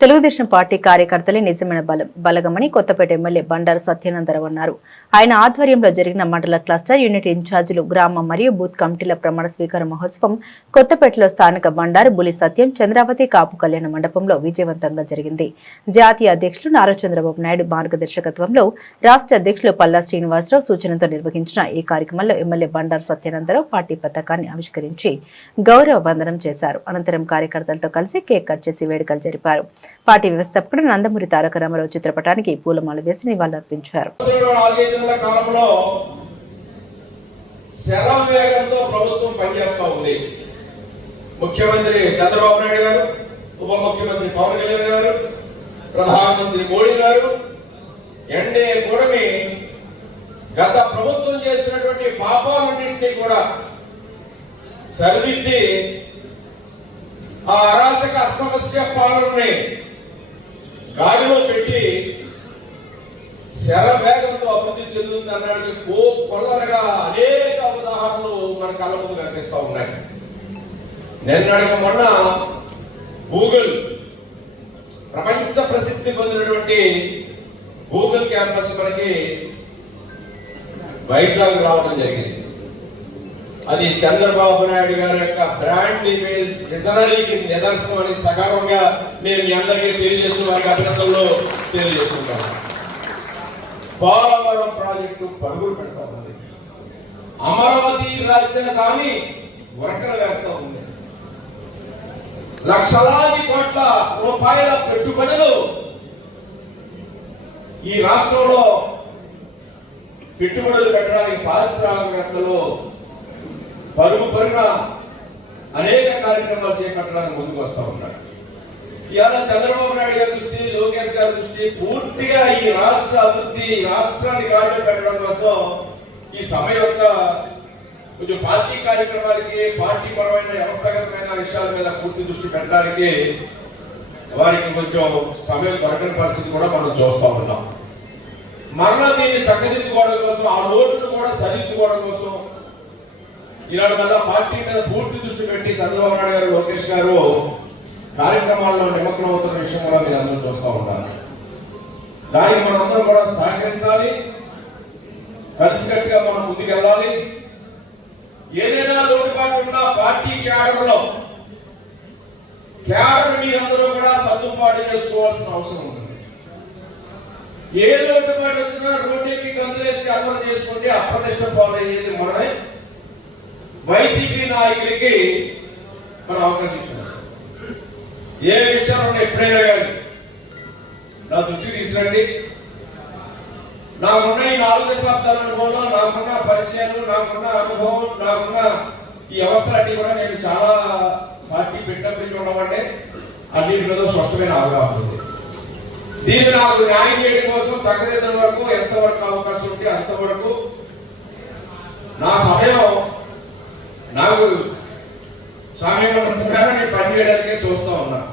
Telugu Desam party కార్యకర్తలే నిజమైన బలం బలగమని కొత్తపేట ఎమ్మెల్యే బండారు సత్యానందరావు అన్నారు. ఆయన ఆధ్వర్యంలో జరిగిన మండల క్లస్టర్ యూనిట్ ఇన్ఛార్జీలు గ్రామ మరియు బూత్ కమిటీల ప్రమాణ స్వీకార మహోత్సవం కొత్తపేటలో స్థానిక బండారు బులి సత్యం చంద్రావతి కాపు కళ్యాణ మండపంలో విజయవంతంగా జరిగింది. జాతీయ అధ్యక్షులు నారా చంద్రబాబు నాయుడు మార్గదర్శకత్వంలో రాష్ట్ర అధ్యక్షులు పల్లా శ్రీనివాసరావు సూచనతో నిర్వహించిన ఈ కార్యక్రమంలో ఎమ్మెల్యే బండారు సత్యానందరావు పార్టీ పతాకాన్ని ఆవిష్కరించి గౌరవ వందనం చేశారు. అనంతరం కార్యకర్తలతో కలిసి కేక్ కట్ చేసి వేడుకలు జరిపారు. పార్టీ వ్యవస్థాపకుడు నందమూరి తారక రామారావు చిత్రపటానికి పూలమాల వేసి నివాళులర్పించారు. ప్రభుత్వం పనిచేస్తూ ఉంది. ముఖ్యమంత్రి చంద్రబాబు నాయుడు గారు ఉప ముఖ్యమంత్రి పవన్ కళ్యాణ్ గారు ప్రధానమంత్రి మోడీ గారు ఎన్డీఏ కూడమి గత ప్రభుత్వం చేసినటువంటి పాపాలన్నింటినీ కూడా సరిదిద్ది ఆ అరాచక అస్తమస్య పాలనని గాడిలో పెట్టి శర వేగంతో అభివృద్ధి చెందుతుంది అన్నాడు. కో కొల్లరగా అనేక ఉదాహరణలు మన కళ్ళ ముందు కనిపిస్తూ ఉన్నాయి. నిన్నటికి మొన్న గూగుల్ ప్రపంచ ప్రసిద్ధి పొందినటువంటి గూగుల్ క్యాంపస్ మనకి వైజాగ్ రావడం జరిగింది. అది చంద్రబాబు నాయుడు గారి యొక్క బ్రాండ్ ఇమేజ్ విజనరీకి నిదర్శనం అని సగర్వంగా నేను మీ అందరికీ తెలియజేస్తూ వారికి అభినందనలు తెలియజేస్తున్నాను పోలవరం ప్రాజెక్టు పరుగులు పెడతా ఉంది. అమరావతి రాజధాని ఉరకలు వేస్తా ఉంది. లక్షలాది కోట్ల రూపాయల పెట్టుబడులు ఈ రాష్ట్రంలో పెట్టుబడులు పెట్టడానికి పారిశ్రామికవేత్తలు పరుగు పరుగున అనేక కార్యక్రమాలు చేపట్టడానికి ముందుకు వస్తూ ఉన్నారు ఇవాళ చంద్రబాబు నాయుడు గారి దృష్టి లోకేష్ గారి దృష్టి పూర్తిగా ఈ రాష్ట్ర అభివృద్ధి ఈ రాష్ట్రాన్ని గాడిలో పెట్టడం కోసం ఈ సభ యొక్క కొంచెం పార్టీ కార్యక్రమాలకి పార్టీ పరమైన వ్యవస్థాగతమైన విషయాల మీద పూర్తి దృష్టి పెట్టడానికి వారికి కొంచెం సమయం దొరకని పరిస్థితి కూడా మనం చూస్తూ ఉన్నాం. మరలా దీన్ని చక్కదిద్దుకోవడం కోసం ఆ లోటును కూడా సరిదిద్దుకోవడం కోసం ఈనాడు మళ్ళా పార్టీ మీద పూర్తి దృష్టి పెట్టి చంద్రబాబు నాయుడు గారు లోకేష్ గారు కార్యక్రమాల్లో నిమగ్నం అవుతున్న విషయం కూడా మీరు అందరూ చూస్తూ ఉన్నారు దానికి మనందరం కూడా సహకరించాలి. కలిసికట్టుగా మనం ముందుకెళ్ళాలి. ఏదైనా లోటుపాటు ఉన్నా పార్టీ క్యాడర్లో? క్యాడర్ మీరందరూ కూడా సర్దుబాటు చేసుకోవాల్సిన అవసరం ఉంది. ఏ లోటుపాటు వచ్చినా రోడ్డుకి గంతులేసి అమలు చేసుకుంటే అప్రదిష్ట పాలయ్యేది మనమే. వైసీపీ నాయకులకి మనం అవకాశం ఇచ్చాం ఏ విషయంలో ఎప్పుడైనా కానీ నా దృష్టికి తీసుకురండి. నాకున్న ఈ నాలుగు దశాబ్దాల అనుభవంలో నాకున్న పరిచయాలు నాకున్న అనుభవం నాకున్న ఈ అవసరాన్ని కూడా నేను చాలా పార్టీ పెట్టినప్పటికీ ఉండమంటే అన్నిటి మీద స్పష్టమైన అవగాహన ఉంది. దీన్ని నాకు న్యాయం చేయడం కోసం చక్కదిద్దడం వరకు ఎంతవరకు అవకాశం ఉంటే అంతవరకు నా సమయం నాకు సమయం నేను పనిచేయడానికే చూస్తా ఉన్నాను